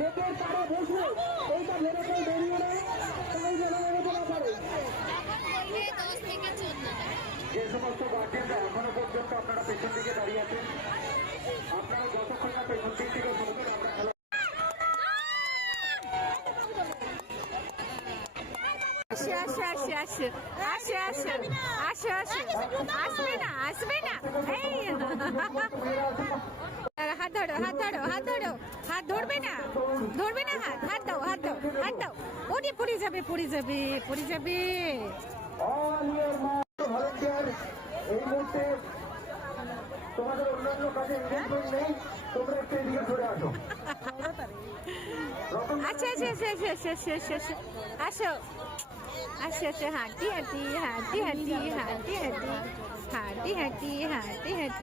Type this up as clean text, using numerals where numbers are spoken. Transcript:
লোকের পাড়ে বসলে এইটা মেরে কেউ বেরিয়ে নেয়, তাই যেন আলোচনা করে। যে সমস্ত গার্জেনরা এখনো পর্যন্ত আপনারা পেছন দিকে দাঁড়িয়ে আছেন, আপনারা যতক্ষণ না পেছন দিক থেকে শুনবেন আমরা খেলা। হাত ধরো, হাত ধরো, হাত ধরো, হাত ধরবে না, ধরবে না, হাত হাত দাও, হাত দাও, হাত দাও। ওরে পড়ে যাবে, পড়ে যাবে, পড়ে যাবে। এই মুহূর্তে তোমাদের অন্যান্য কাজে এনগেজমেন্ট নেই, তোমরা একটু এদিকে সরে আসো। আচ্ছা আচ্ছা আচ্ছা আচ্ছা আচ্ছা আচ্ছা আচ্ছা আসো, আচ্ছা আচ্ছা, হাঁটি হাঁটি, হাঁটি হাঁটি, হাঁটি হাঁটি, হাঁটি হাঁটি, হাঁটি হাঁটি।